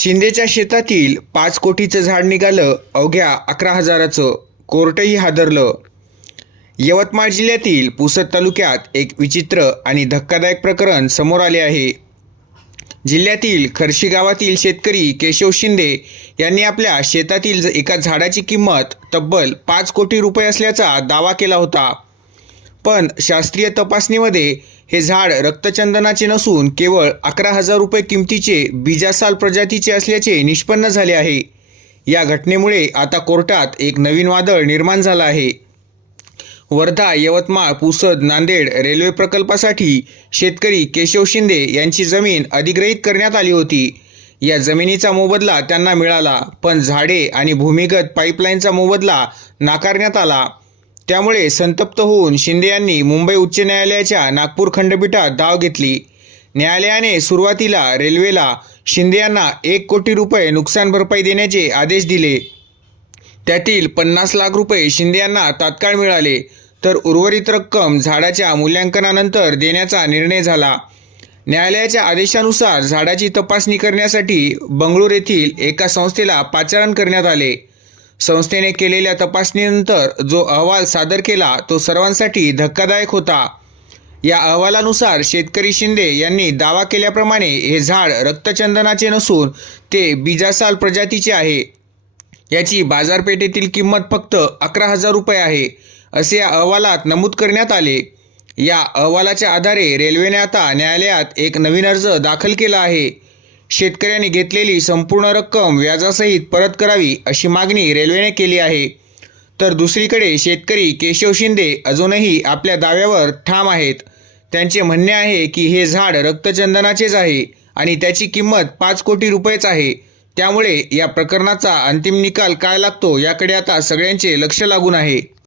शिंदेच्या शेतातील पाच कोटीचं झाड निघालं अवघ्या अकरा हजाराचं. कोर्टही हादरलं. यवतमाळ जिल्ह्यातील पुसद तालुक्यात एक विचित्र आणि धक्कादायक प्रकरण समोर आले आहे. जिल्ह्यातील खर्शी गावातील शेतकरी केशव शिंदे यांनी आपल्या शेतातील ज- एका झाडाची किंमत तब्बल पाच कोटी रुपये असल्याचा दावा केला होता. पण शास्त्रीय तपासणीमध्ये हे झाड रक्तचंदनाचे नसून केवळ अकरा हजार रुपये किमतीचे बीजासाल प्रजातीचे असल्याचे निष्पन्न झाले आहे. या घटनेमुळे आता कोर्टात एक नवीन वादळ निर्माण झालं आहे. वर्धा यवतमाळ पुसद नांदेड रेल्वे प्रकल्पासाठी शेतकरी केशव शिंदे यांची जमीन अधिग्रहित करण्यात आली होती. या जमिनीचा मोबदला त्यांना मिळाला पण झाडे आणि भूमिगत पाईपलाईनचा मोबदला नाकारण्यात आला. त्यामुळे संतप्त होऊन शिंदे यांनी मुंबई उच्च न्यायालयाच्या नागपूर खंडपीठात धाव घेतली. न्यायालयाने सुरुवातीला रेल्वेला शिंदे यांना एक कोटी रुपये नुकसान भरपाई देण्याचे आदेश दिले. त्यातील पन्नास लाख रुपये शिंदे यांना तात्काळ मिळाले तर उर्वरित रक्कम झाडाच्या मूल्यांकनानंतर देण्याचा निर्णय झाला. न्यायालयाच्या आदेशानुसार झाडाची तपासणी करण्यासाठी बंगळूर येथील एका संस्थेला पाचारण करण्यात आले. संस्थेने केलेल्या तपासणीनंतर जो अहवाल सादर केला तो सर्वांसाठी धक्कादायक होता. या अहवालानुसार शेतकरी शिंदे यांनी दावा केल्याप्रमाणे हे झाड रक्तचंदनाचे नसून ते बीजासाल प्रजातीचे आहे. याची बाजारपेठेतील किंमत फक्त अकरा हजार रुपये आहे असे या अहवालात नमूद करण्यात आले. या अहवालाच्या आधारे रेल्वेने आता न्यायालयात एक नवीन अर्ज दाखल केला आहे. शेतकऱ्यांनी घेतलेली संपूर्ण रक्कम व्याजासहित परत करावी अशी मागणी रेल्वेने केली आहे. तर दुसरीकडे शेतकरी केशव शिंदे अजूनही आपल्या दाव्यावर ठाम आहेत. त्यांचे म्हणणे आहे की हे झाड रक्तचंदनाचेच आहे आणि त्याची किंमत पाच कोटी रुपयेच आहे. त्यामुळे या प्रकरणाचा अंतिम निकाल काय लागतो याकडे आता सगळ्यांचे लक्ष लागून आहे.